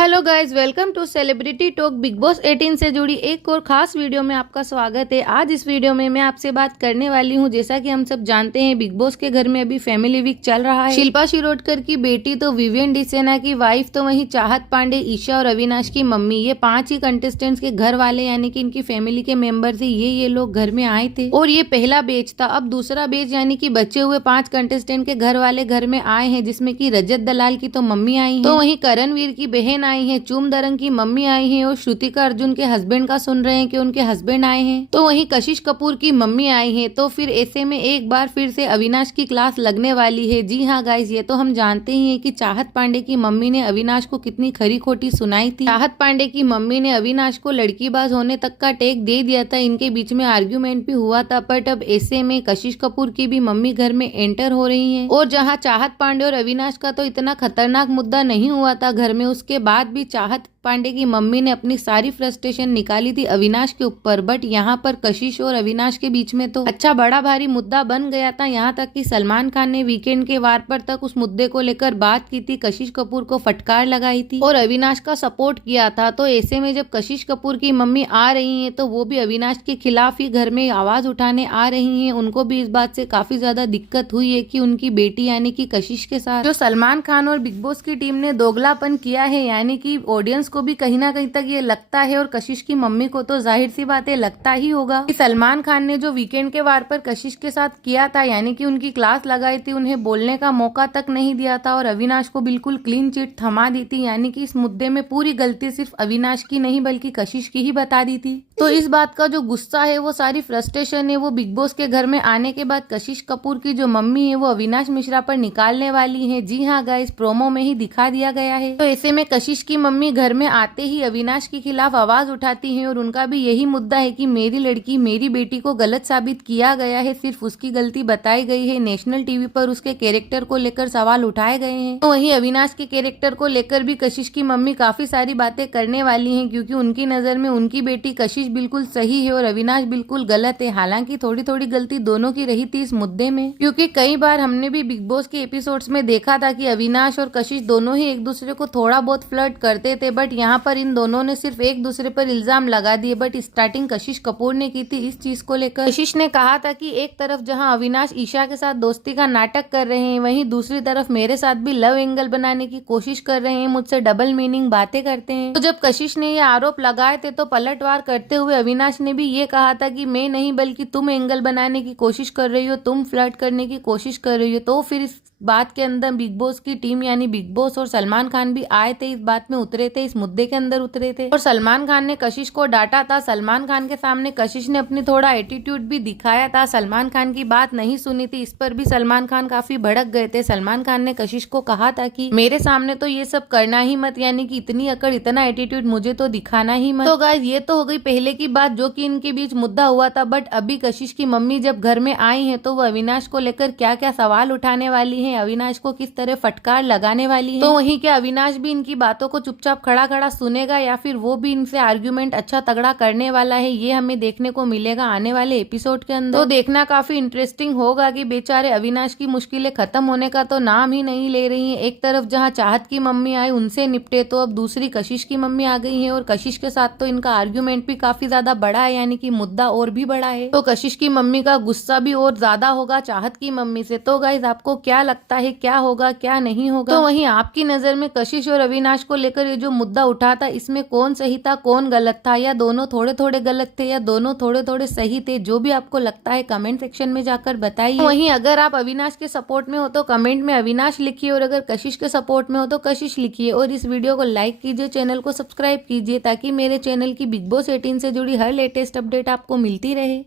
Hello guys, welcome to celebrity talk. Big boss 18 से जुड़ी एक और खास वीडियो में आपका स्वागत है। आज इस वीडियो में मैं आपसे बात करने वाली हूं, जैसा कि हम सब जानते हैं बिग बॉस के घर में अभी फैमिली वीक चल रहा है। शिल्पा शिरोडकर की बेटी तो विवियन डिसेना की वाइफ, तो वहीं चाहत पांडे, ईशा और अविनाश की मम्मी, ये 5 ही कंटेस्टेंट्स के घर वाले यानी कि इनकी फैमिली के मेंबर थे, ये लोग घर में आए थे। और ये पहला बैच था। अब दूसरा बैच यानी कि बचे हुए 5 कंटेस्टेंट के घर वाले घर में आए हैं, जिसमें की रजत दलाल की तो मम्मी आई है, तो वहीं करणवीर की बहन आई है, चूम दरंग की मम्मी आई है, और श्रुतिका अर्जुन के हस्बैंड का सुन रहे हैं कि उनके हस्बैंड आए हैं, तो वहीं कशिश कपूर की मम्मी आई है। तो फिर ऐसे में एक बार फिर से अविनाश की क्लास लगने वाली है। जी हाँ गाइस, ये तो हम जानते ही हैं कि चाहत पांडे की मम्मी ने अविनाश को कितनी खरी खोटी सुनाई थी। चाहत पांडे की मम्मी ने अविनाश को लड़कीबाज होने तक का टेक दे दिया था, इनके बीच में आर्ग्यूमेंट भी हुआ था। बट अब ऐसे में कशिश कपूर की भी मम्मी घर में एंटर हो रही है, और जहाँ चाहत पांडे और अविनाश का तो इतना खतरनाक मुद्दा नहीं हुआ था घर में, उसके बाद भी चाहत पांडे की मम्मी ने अपनी सारी फ्रस्ट्रेशन निकाली थी अविनाश के ऊपर। बट यहाँ पर कशिश और अविनाश के बीच में तो अच्छा बड़ा भारी मुद्दा बन गया था, यहाँ तक कि सलमान खान ने वीकेंड के वार पर तक उस मुद्दे को लेकर बात की थी, कशिश कपूर को फटकार लगाई थी और अविनाश का सपोर्ट किया था। तो ऐसे में जब कशिश कपूर की मम्मी आ रही है, तो वो भी अविनाश के खिलाफ ही घर में आवाज उठाने आ रही है। उनको भी इस बात से काफी ज्यादा दिक्कत हुई है कि उनकी बेटी यानी कि कशिश के साथ जो सलमान खान और बिग बॉस की टीम ने दोगलापन किया है, यानी कि ऑडियंस को भी कहीं ना कहीं तक ये लगता है, और कशिश की मम्मी को तो जाहिर सी बात है लगता ही होगा कि सलमान खान ने जो वीकेंड के वार पर कशिश के साथ किया था, यानी कि उनकी क्लास लगाई थी, उन्हें बोलने का मौका तक नहीं दिया था और अविनाश को बिल्कुल क्लीन चिट थमा दी थी, यानी कि इस मुद्दे में पूरी गलती सिर्फ अविनाश की नहीं बल्कि कशिश की ही बता दी थी। तो इस बात का जो गुस्सा है, वो सारी फ्रस्ट्रेशन है, वो बिग बॉस के घर में आने के बाद कशिश कपूर की जो मम्मी है वो अविनाश मिश्रा पर निकालने वाली है। जी हाँ गाइस, प्रोमो में ही दिखा दिया गया है। तो ऐसे में कशिश की मम्मी घर में आते ही अविनाश के खिलाफ आवाज उठाती हैं, और उनका भी यही मुद्दा है कि मेरी लड़की, मेरी बेटी को गलत साबित किया गया है, सिर्फ उसकी गलती बताई गई है। नेशनल टीवी पर उसके कैरेक्टर को लेकर सवाल उठाए गए हैं। तो वहीं अविनाश के कैरेक्टर को लेकर भी कशिश की मम्मी काफी सारी बातें करने वाली हैं, क्योंकि उनकी नजर में उनकी बेटी कशिश बिल्कुल सही है और अविनाश बिल्कुल गलत है। हालांकि थोड़ी थोड़ी गलती दोनों की रही थी इस मुद्दे में, क्योंकि कई बार हमने भी बिग बॉस के एपिसोड्स में देखा था कि अविनाश और कशिश दोनों ही एक दूसरे को थोड़ा बहुत फ्लर्ट करते थे। बट यहाँ पर इन दोनों ने सिर्फ एक दूसरे पर इल्जाम लगा दिए। बट स्टार्टिंग कशिश कपूर ने की थी इस चीज को लेकर। कशिश ने कहा था कि एक तरफ जहां अविनाश ईशा के साथ दोस्ती का नाटक कर रहे हैं, वहीं दूसरी तरफ मेरे साथ भी लव एंगल बनाने की कोशिश कर रहे हैं, मुझसे डबल मीनिंग बातें करते हैं। तो जब कशिश ने ये आरोप लगाए थे, तो पलटवार करते हुए अविनाश ने भी ये कहा था कि मैं नहीं बल्कि तुम एंगल बनाने की कोशिश कर रही हो, तुम फ्लर्ट करने की कोशिश कर रही हो। तो फिर इस बात के अंदर बिग बॉस की टीम यानी बिग बॉस और सलमान खान भी आए थे, इस बात में उतरे थे, इस मुद्दे के अंदर उतरे थे, और सलमान खान ने कशिश को डांटा था। सलमान खान के सामने कशिश ने अपनी थोड़ा एटीट्यूड भी दिखाया था, सलमान खान की बात नहीं सुनी थी। इस पर भी सलमान खान काफी भड़क गए थे। सलमान खान ने कशिश को कहा था कि मेरे सामने तो ये सब करना ही मत, यानी कि इतनी अकड़, इतना एटीट्यूड मुझे तो दिखाना ही मत। तो गाइस, ये तो हो गई पहले की बात जो कि इनके बीच मुद्दा हुआ था। बट अभी कशिश की मम्मी जब घर में आई है, तो वो अविनाश को लेकर क्या क्या सवाल उठाने वाली है, अविनाश को किस तरह फटकार लगाने वाली है। तो वहीं क्या अविनाश भी इनकी बातों को चुपचाप खड़ा खड़ा सुनेगा, या फिर वो भी इनसे आर्ग्यूमेंट अच्छा तगड़ा करने वाला है, ये हमें देखने को मिलेगा आने वाले एपिसोड के अंदर। तो देखना काफी इंटरेस्टिंग होगा कि बेचारे अविनाश की मुश्किलें खत्म होने का तो नाम ही नहीं ले रही है। एक तरफ जहाँ चाहत की मम्मी आई, उनसे निपटे, तो अब दूसरी कशिश की मम्मी आ गई है, और कशिश के साथ तो इनका आर्ग्यूमेंट भी काफी ज्यादा बड़ा है, यानी कि मुद्दा और भी बड़ा है। तो कशिश की मम्मी का गुस्सा भी और ज्यादा होगा चाहत की मम्मी से। तो गाइज, आपको क्या लगता है, क्या होगा क्या नहीं होगा? तो वहीं आपकी नजर में कशिश और अविनाश को लेकर ये जो मुद्दा उठा था, इसमें कौन सही था, कौन गलत था, या दोनों थोड़े थोड़े गलत थे, या दोनों थोड़े थोड़े सही थे? जो भी आपको लगता है कमेंट सेक्शन में जाकर बताइए। वहीं अगर आप अविनाश के सपोर्ट में हो तो कमेंट में अविनाश लिखिए, और अगर कशिश के सपोर्ट में हो तो कशिश लिखिए, और इस वीडियो को लाइक कीजिए, चैनल को सब्सक्राइब कीजिए, ताकि मेरे चैनल की बिग बॉस 18 से जुड़ी हर लेटेस्ट अपडेट आपको मिलती रहे।